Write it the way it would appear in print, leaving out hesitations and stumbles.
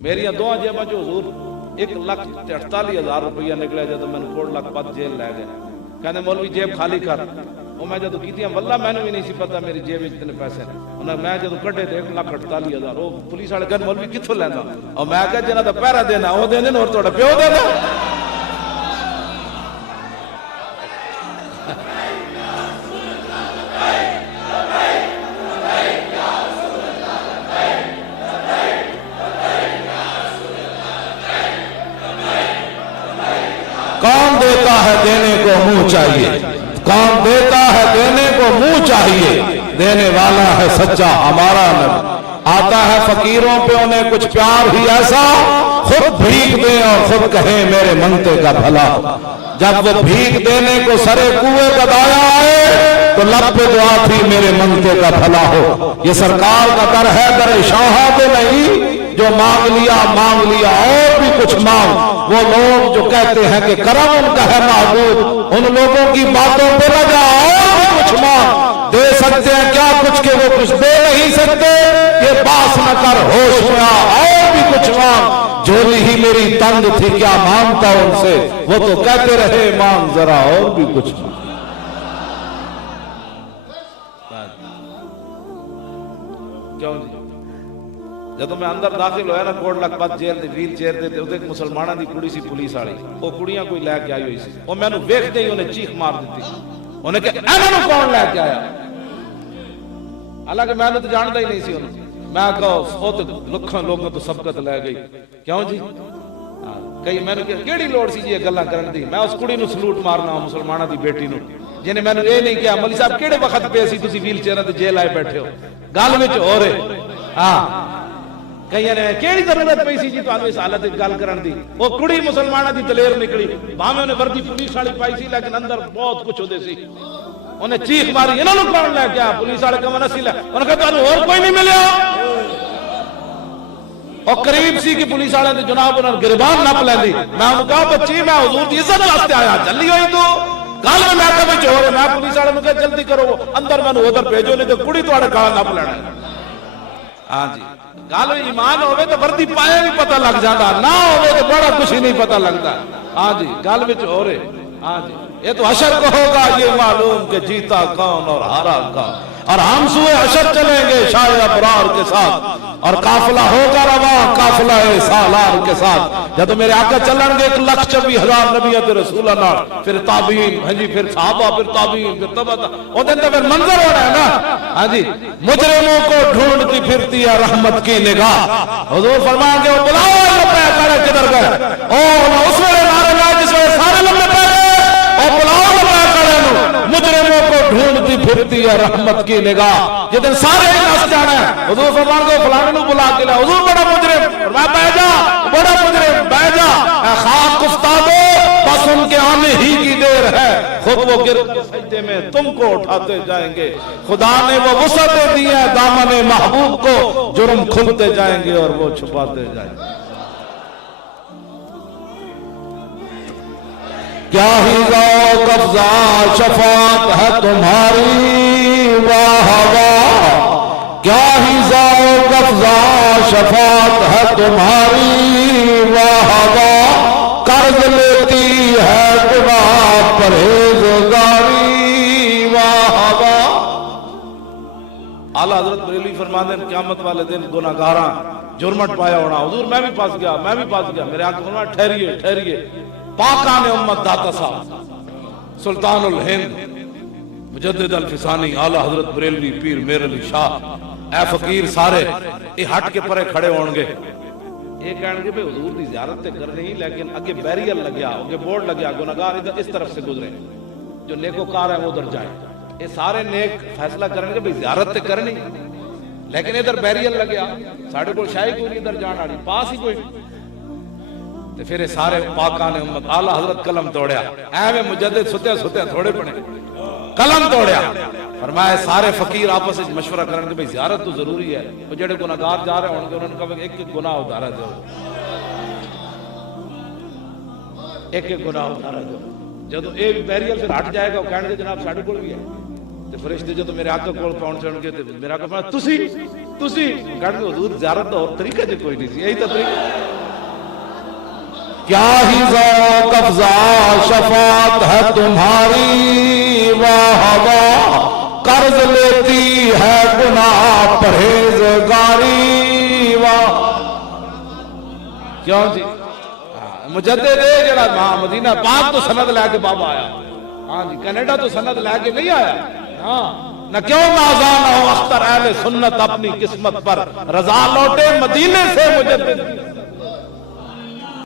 میری دو جیباں جو حضور 1,48,000 روپیہ نکلے جب میں کوڑ لکھ بعد جیل لے گئے کہنے مولوی جیب خالی کر وہ میں جب کی واللہ میں نے بھی نہیں سی پتا میری جیب اتنے پیسے انہیں میں جب کٹے تھے 1,48,000 وہ پولیس والے کہنے مولوی کتوں لینا اور میں کہا جنہاں دا پہرا دینا وہ دینا اور تھوڑا پیو دینا کون دیتا ہے دینے کو منہ چاہیے کون دیتا ہے دینے کو منہ چاہیے دینے والا ہے سچا ہمارا نبی آتا ہے فقیروں پہ انہیں کچھ پیار ہی ایسا خود بھیک دیں اور خود کہیں میرے منگتے کا بھلا جب وہ بھیک دینے کو سرے کوئے کا دایا آئے تو لب پہ دعا تھی میرے منگتے کا بھلا ہو یہ سرکار کا در ہے در شاہاں تو نہیں جو مانگ لیا اور بھی کچھ مانگ وہ لوگ جو کہتے ہیں کہ کرم ان کا ہے معبود ان لوگوں کی باتوں پہ لگا اور بھی کچھ مانگ دے سکتے ہیں کیا کچھ کہ وہ کچھ دے نہیں سکتے یہ باس نہ کر ہوش میں اور بھی کچھ مانگ جھولی ہی میری تنگ تھی کیا مانگتا ان سے وہ تو کہتے رہے مانگ ذرا اور بھی کچھ مانگ کیوں جی جدو میں اندر داخل ہویا نا کوڑ لکھ بعد جیل دے ویل چیئر دے تے ایک مسلمانہ دی کڑی سی پولیس آڑی وہ کڑیاں کوئی لے کے آئی ہوئی سی وہ میں نو ویکھ دے ہی انہیں چیخ مار دیتی انہیں کہ اینا نو کون لے کے آیا حالانکہ میں نے تو جانتا ہی نہیں سی انہیں میں کہا وہ تو لکھاں لوگوں تو سبقت لے گئی کیوں جی کئی میں نے کیڑی لوڑ سی جی گلاں کرن دی میں اس کڑی نو سلوٹ مارنا ہوں مسلمانہ دی بیٹی نو جنہیں میں نے یہ نہیں کہا مولوی صاحب کیڑے وقت پہ سی تسی ویل چیئر تے جیل آئے بیٹھے ہو گل وچ ہو رہے ہاں کہیں نے کیڑی ضرورت پئی سی جی تانوں اس حالت وچ گل کرن دی وہ کڑی مسلماناں دی دلیر نکلی بھاویں نے وردی پولیس والی پائی سی لیکن اندر بہت کچھ ہوندے سی انہیں چیخ ماری انہاں نوں کون لے کے آ پولیس والے کہن اسی لے انہاں کہا تانوں اور کوئی نہیں ملیا اور قریب سی کہ پولیس والے نے جناب انہاں گربان نپ لیندی میں انہوں کہا بچی میں حضور دی عزت واسطے آیا جلدی ہوئی تو گل میں کہا وچ ہو رہے میں پولیس والے نوں کہ جلدی کرو اندر مینوں ادھر بھیجو نہیں تے کڑی تواڈے گال نپ لینا ہاں جی گل ایمان ہوئے تو وردی پائے بھی پتہ لگ جاتا نہ ہوئے تو بڑا کچھ ہی نہیں پتہ لگتا ہاں جی گل وچ ہو رہے ہاں جی یہ تو حشر کو ہوگا یہ معلوم کہ جیتا کون اور ہارا کون اور ہم سوئے حشر چلیں گے شاہ ابرار کے ساتھ اور قافلہ ہوگا رواں قافلہ سالار کے ساتھ جب میرے آقا چلن گے 1,26,000 نبیت رسول اللہ پھر تابعین ہاں جی پھر صحابہ پھر تابعین پھر تبع وہ دن تو پھر منظر ہو رہا ہے نا ہاں جی مجرموں کو ڈھونڈتی پھرتی ہے رحمت کی نگاہ حضور فرمائیں گے وہ بلاؤ لمبے کرے کدھر گئے او اس ویلے نعرے لائے جس ویلے سارے لمبے پہ اور بلاؤ لمبے کرے مجرموں کو ڈھونڈتی پھرتی ہے رحمت کی نگاہ جتنے سارے ہی نس جانا ہے حضور فرمان کو فلانے نو بلا کے لیا حضور بڑا مجرم میں بہ جا بڑا مجرم بہ جا خاک افتادو بس ان کے آنے ہی کی دیر ہے خود وہ گر کے سجدے میں تم کو اٹھاتے جائیں گے خدا نے وہ وسعتیں دی ہیں دامن محبوب کو جرم کھلتے جائیں گے اور وہ چھپاتے جائیں گے کیا ہی ذوق افزا شفاعت ہے تمہاری واہ واہ کیا ہی ذوق افزا شفاعت ہے تمہاری واہ واہ قرض لیتی ہے گناہ پرہیزگاری واہ واہ اعلیٰ حضرت بریلوی فرماتے ہیں قیامت والے دن گناہگاراں جرمٹ پایا ہونا حضور میں بھی پھنس گیا میرے آنکھ فرمایا ٹھہریے پاکان امت داتا صاحب سلطان الہند مجدد الفسانی اعلیٰ حضرت بریلوی پیر میر علی شاہ اے فقیر سارے یہ ہٹ کے پرے کھڑے ہون گے یہ کہنے گے حضور دی زیارت تے کر رہی لیکن اگے بیریل لگیا اگے بورڈ لگیا گناہگار ادھر اس طرف سے گزرے جو نیکوکار ہے وہ ادھر جائے یہ سارے نیک فیصلہ کریں گے زیارت تے کرنی لیکن ادھر بیریل لگیا ساڑھے کو شاہی کوئی ادھر جان آڑی پاس ہی کوئی تو پھر سارے پاکان امت اعلیٰ حضرت قلم توڑیا ایویں مجدد ستے تھوڑے پڑے قلم توڑیا فرمایا سارے فقیر آپس میں مشورہ کریں کہ بھئی زیارت تو ضروری ہے وہ جڑے گناہگار جا رہے ہوں گے انہوں نے کہا ایک گناہ ادھارا دو ایک گناہ ادھارا دو جب یہ بیریل پھر ہٹ جائے گا وہ کہنے گے جناب ساڑھے کو بھی ہے تے فرشتے جو تو میرے آقا کول پہنچن گے تے میرا آقا فرمایا تسی کہنے حضور زیارت دا اور طریقہ جو کوئی نہیں سی، یہی تو طریقہ کیا ہی ذوق افزا شفاعت ہے تمہاری، واہ واہ قرض لیتی ہے گناہ پرہیزگاری، واہ کیوں جی مجدد ہے جڑا ہاں مدینہ پاک تو سند لے کے بابا آیا، ہاں جی کینیڈا تو سند لے کے نہیں آیا، ہاں نہ کیوں نازان ہو اختر اہل سنت اپنی قسمت پر، رضا لوٹے مدینے سے مجدد